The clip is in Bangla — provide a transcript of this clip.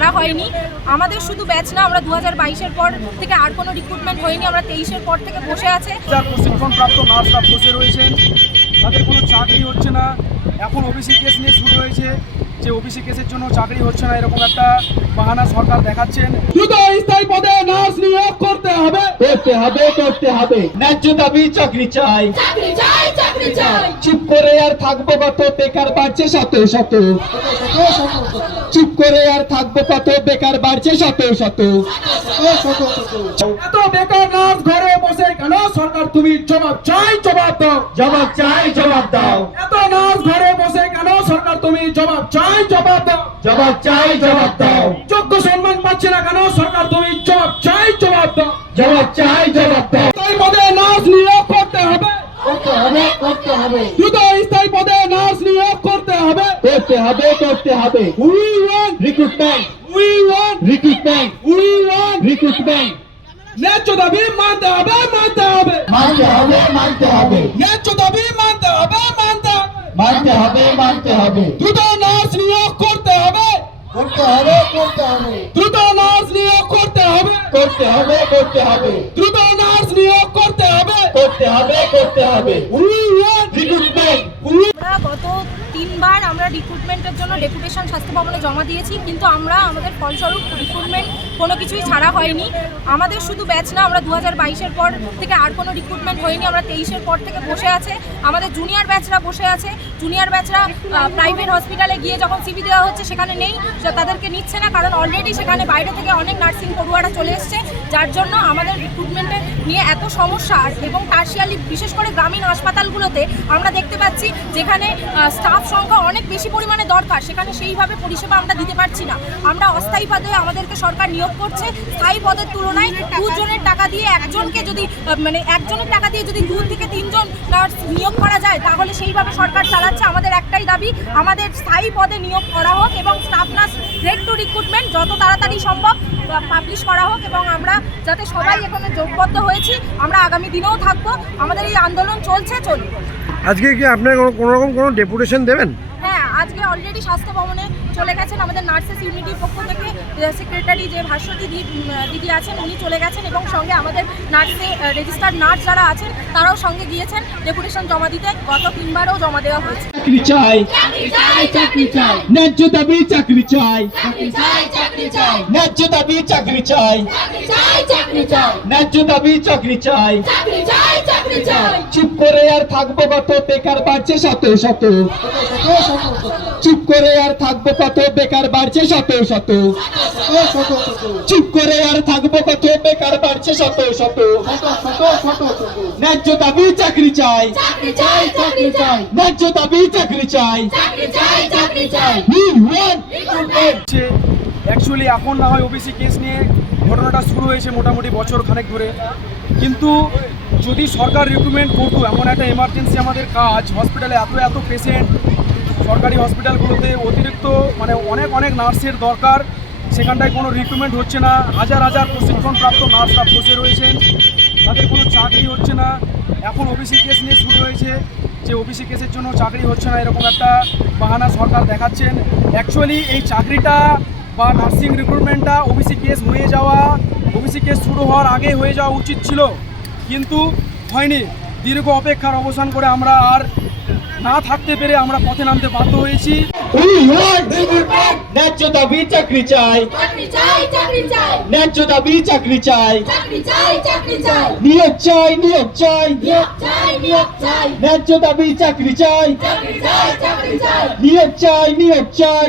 ছাড়া হয়নি। আমাদের শুধু ব্যাচ না আমরা দু হাজার বাইশের পর থেকে আর কোনো রিক্রুটমেন্ট হয়নি আমরা তেইশের পর থেকে বসে আছে। যার প্রশিক্ষণপ্রাপ্ত নার্সরা বসে রয়েছেন তাদের কোনো চাকরি হচ্ছে না। এখন ওবিসি কেস নিয়ে শুরু হয়েছে যে ওবিসি কেসের জন্য চাকরি হচ্ছে না এরকম একটা বাহানা সরকার দেখাচ্ছেন। দ্রুত স্থায়ী পদে নার্স নিয়োগ করতে হবে করতে হবে করতে হবে। ন্যায্য দাবি চাকরি চাই। চাকরি চাই চুপ করে আর থাকব কত? বেকার বাড়ছে শত শত। চুপ করে আর থাকব কত? বেকার বাড়ছে শত শত। এত বেকার ঘরে বসে কেন? সরকার তুমি জবাব চাই জবাব দাও। জবাব চাই জবাব দাও। এত নার্স ঘরে বসে কেন? সরকার তুমি জবাব চাই জবাব দাও। জবাব চাই জবাব দাও। যোগ্য সম্মান পাচ্ছে না কেন? সরকার তুমি জবাব চাই। করতে হবে করতে হবে। We want recruitment we want recruitment we want recruitment ন্যায্য দাবি মানতে হবে মানতে হবে মানতে হবে মানতে হবে। ন্যায্য দাবি মানতে হবে মানতে মানতে হবে মানতে হবে। দ্রুত নার্স নিয়োগ করতে হবে করতে হবে করতে হবে দ্রুত নার্স নিয়োগ করতে হবে করতে হবে করতে হবে দ্রুত নার্স নিয়োগ করতে হবে করতে হবে করতে হবে উই ওয়ান রিক্রুটমেন্ট গত তিনবার আমরা রিক্রুটমেন্টের জন্য ডেপুটেশন স্বাস্থ্য ভবনে জমা দিয়েছি, কিন্তু আমরা আমাদের ফলস্বরূপ রিক্রুটমেন্ট কোনো কিছুই ছাড়া হয়নি। আমাদের শুধু ব্যাচ না, আমরা দু হাজার পর থেকে আর কোনো রিক্রুটমেন্ট হয়নি, আমরা তেইশের পর থেকে বসে আছে। আমাদের জুনিয়র ব্যাচরা বসে আছে। জুনিয়র ব্যাচরা প্রাইভেট হসপিটালে গিয়ে যখন সিবি দেওয়া হচ্ছে, সেখানে নেই তাদেরকে নিচ্ছে না, কারণ অলরেডি সেখানে বাইরে থেকে অনেক নার্সিং পড়ুয়ারা চলে এসছে, যার জন্য আমাদের রিক্রুটমেন্টে নিয়ে এত সমস্যা। এবং টার্সিয়ালি বিশেষ করে গ্রামীণ হাসপাতালগুলোতে আমরা দেখতে পাচ্ছি, যেখানে স্টাফ সংখ্যা অনেক বেশি পরিমাণে দরকার। সেখানে সেইভাবে পরিষেবা আমরা দিতে পারছি না। আমরা অস্থায়ী পদে আমাদেরকে সরকার নিয়োগ করছে। স্থায়ী পদের তুলনায় দুজনের টাকা দিয়ে একজনকে যদি মানে একজনের টাকা দিয়ে যদি দু থেকে তিনজন নার্স নিয়োগ করা যায়, তাহলে সেইভাবে সরকার চালাচ্ছে। আমাদের একটাই দাবি, আমাদের স্থায়ী পদে নিয়োগ করা হোক এবং staff nurse grade two recruitment যত তাড়াতাড়ি সম্ভব পাবলিশ করা হোক এবং আমরা যাতে সবাই এখানে যোগবদ্ধ হয়েছি, আমরা আগামী দিনেও থাকব। আমাদের এই আন্দোলন চলছে চলবে আজকে কি আপনার কোনো কোনো রকম কোনো ডেপুটেশন দেবেন? হ্যাঁ আজকে অলরেডি স্বাস্থ্য ভবনে চলে গেছেন আমাদের নার্সেস ইউনিটির পক্ষ থেকে সেক্রেটারি যে ভাস্বতী দি- উম, দিদি আছেন উনি চলে গেছেন এবং সঙ্গে আমাদের নার্সে রেজিস্টার্ড নার্স যারা আছেন তারাও সঙ্গে গিয়েছেন ডেপুটেশন জমা দিতে। গত তিনবারও জমা দেওয়া হয়েছে। চাকরি চাই। চাকরি চাই চাকরি চাই। ন্যায্য দাবি চাকরি চাই। চাকরি চাই চাকরি চাই। ন্যায্য দাবি চাকরি চাই। চাকরি চাই চাকরি চাই। ন্যায্য দাবি চাকরি চাই। চাকরি চাই চুপ করে আর থাকব কত? বেকার বাড়ছে শত শত। চুপ করে আর থাকব কত? বেকার বাড়ছে শত শত। চুপ করে আর থাকব কত? বেকার বাড়ছে শত শত। ন্যায্য দাবি চাকরি চাই। চাকরি চাই চাকরি ন্যায্য দাবি চাকরি চাই। চাকরি চাই চাকরি চাই। We want হচ্ছে অ্যাকচুয়ালি এখন না হয় ওবিসি কেস নিয়ে ঘটনাটা শুরু হয়েছে মোটামুটি বছর খানেক ধরে। কিন্তু যদি সরকার রিক্রুটমেন্ট করতো, এমন একটা এমার্জেন্সি আমাদের কাজ হসপিটালে এত এত পেশেন্ট সরকারি হসপিটালগুলোতে অতিরিক্ত মানে অনেক অনেক নার্সের দরকার, সেখানটায় কোনো রিক্রুটমেন্ট হচ্ছে না। হাজার হাজার প্রশিক্ষণপ্রাপ্ত নার্সরা বসে রয়েছেন, তাদের কোনো চাকরি হচ্ছে না। এখন ওবিসি কেস নিয়ে শুরু হয়েছে, যে ওবিসি কেসের জন্য চাকরি হচ্ছে না, এরকম একটা বাহানা সরকার দেখাচ্ছেন। অ্যাকচুয়ালি এই চাকরিটা বা নার্সিং রিক্রুটমেন্টটা ওবিসি কেস হয়ে যাওয়া, ওবিসি কেস শুরু হওয়ার আগে হয়ে যাওয়া উচিত ছিল। কিন্তু হয়নি। দীর্ঘ অপেক্ষার অবসান করে আমরা আর না থাকতে পেরে আমরা পথে নামতে বাধ্য হয়েছি। ন্যায্য দাবি চাকরি চাই চাকরি চাই চাকরি চাই ন্যায্য দাবি চাকরি চাই চাকরি চাই চাকরি চাই নিয়োগ চাই নিয়োগ চাই নিয়োগ চাই নিয়োগ চাই ন্যায্য দাবি চাকরি চাই চাকরি চাই চাকরি চাই নিয়োগ চাই নিয়োগ চাই